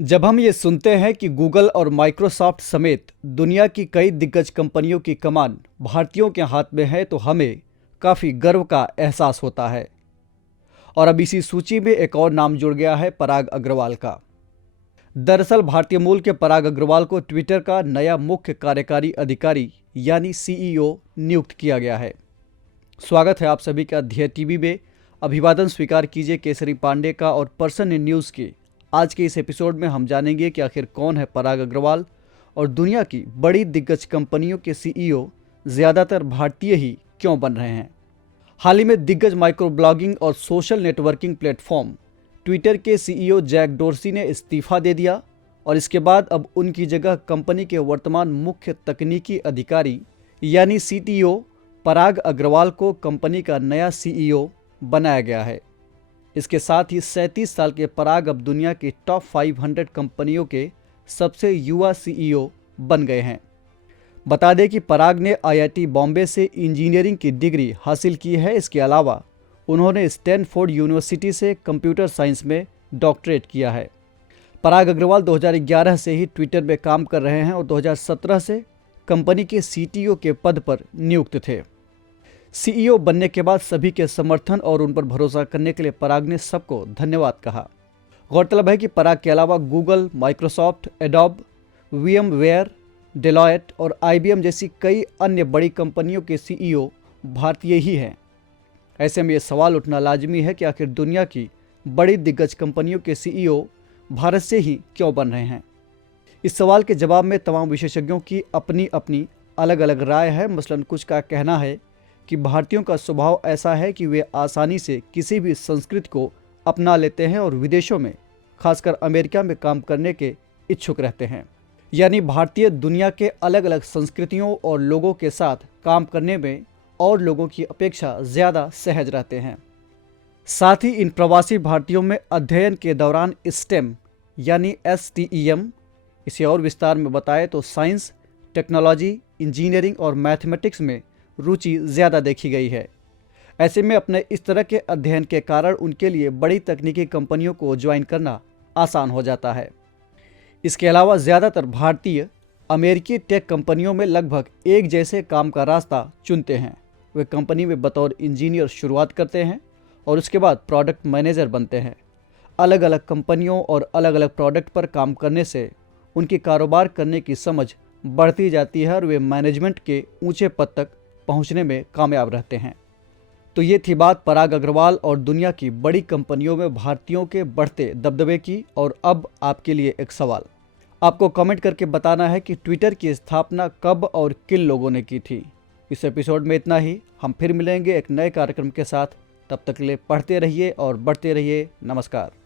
जब हम ये सुनते हैं कि गूगल और माइक्रोसॉफ्ट समेत दुनिया की कई दिग्गज कंपनियों की कमान भारतीयों के हाथ में है तो हमें काफ़ी गर्व का एहसास होता है। और अब इसी सूची में एक और नाम जुड़ गया है, पराग अग्रवाल का। दरअसल भारतीय मूल के पराग अग्रवाल को ट्विटर का नया मुख्य कार्यकारी अधिकारी यानी सीईओ नियुक्त किया गया है। स्वागत है आप सभी का ध्येय टीवी में। अभिवादन स्वीकार कीजिए केसरी पांडे का। और पर्सन इन न्यूज़ की आज के इस एपिसोड में हम जानेंगे कि आखिर कौन है पराग अग्रवाल और दुनिया की बड़ी दिग्गज कंपनियों के सीईओ ज़्यादातर भारतीय ही क्यों बन रहे हैं। हाल ही में दिग्गज माइक्रो ब्लॉगिंग और सोशल नेटवर्किंग प्लेटफॉर्म ट्विटर के सीईओ जैक डोर्सी ने इस्तीफा दे दिया और इसके बाद अब उनकी जगह कंपनी के वर्तमान मुख्य तकनीकी अधिकारी यानी सीटीओ पराग अग्रवाल को कंपनी का नया सीईओ बनाया गया है। इसके साथ ही 37 साल के पराग अब दुनिया की टॉप 500 कंपनियों के सबसे युवा सीईओ बन गए हैं। बता दें कि पराग ने आईआईटी बॉम्बे से इंजीनियरिंग की डिग्री हासिल की है। इसके अलावा उन्होंने स्टैनफोर्ड यूनिवर्सिटी से कंप्यूटर साइंस में डॉक्टरेट किया है। पराग अग्रवाल 2011 से ही ट्विटर में काम कर रहे हैं और 2017 से कंपनी के सीटीओ के पद पर नियुक्त थे। सीईओ बनने के बाद सभी के समर्थन और उन पर भरोसा करने के लिए पराग ने सबको धन्यवाद कहा। गौरतलब है कि पराग के अलावा Google, Microsoft, adobe, VMware, Deloitte और आईबीएम जैसी कई अन्य बड़ी कंपनियों के सीईओ भारतीय ही हैं। ऐसे में ये सवाल उठना लाजमी है कि आखिर दुनिया की बड़ी दिग्गज कंपनियों के सीईओ भारत से ही क्यों बन रहे हैं। इस सवाल के जवाब में तमाम विशेषज्ञों की अपनी अपनी अलग अलग राय है। मसलन कुछ का कहना है कि भारतीयों का स्वभाव ऐसा है कि वे आसानी से किसी भी संस्कृति को अपना लेते हैं और विदेशों में, खासकर अमेरिका में काम करने के इच्छुक रहते हैं। यानी भारतीय दुनिया के अलग अलग संस्कृतियों और लोगों के साथ काम करने में और लोगों की अपेक्षा ज़्यादा सहज रहते हैं। साथ ही इन प्रवासी भारतीयों में अध्ययन के दौरान स्टेम यानी STEM, इसे और विस्तार में बताएं तो साइंस, टेक्नोलॉजी, इंजीनियरिंग और मैथमेटिक्स में रुचि ज़्यादा देखी गई है। ऐसे में अपने इस तरह के अध्ययन के कारण उनके लिए बड़ी तकनीकी कंपनियों को ज्वाइन करना आसान हो जाता है। इसके अलावा ज़्यादातर भारतीय अमेरिकी टेक कंपनियों में लगभग एक जैसे काम का रास्ता चुनते हैं। वे कंपनी में बतौर इंजीनियर शुरुआत करते हैं और उसके बाद प्रोडक्ट मैनेजर बनते हैं। अलग अलग कंपनियों और अलग अलग प्रोडक्ट पर काम करने से उनकी कारोबार करने की समझ बढ़ती जाती है और वे मैनेजमेंट के ऊंचे पद तक पहुंचने में कामयाब रहते हैं। तो ये थी बात पराग अग्रवाल और दुनिया की बड़ी कंपनियों में भारतीयों के बढ़ते दबदबे की। और अब आपके लिए एक सवाल, आपको कमेंट करके बताना है कि ट्विटर की स्थापना कब और किन लोगों ने की थी। इस एपिसोड में इतना ही। हम फिर मिलेंगे एक नए कार्यक्रम के साथ। तब तक के लिए पढ़ते रहिए और बढ़ते रहिए। नमस्कार।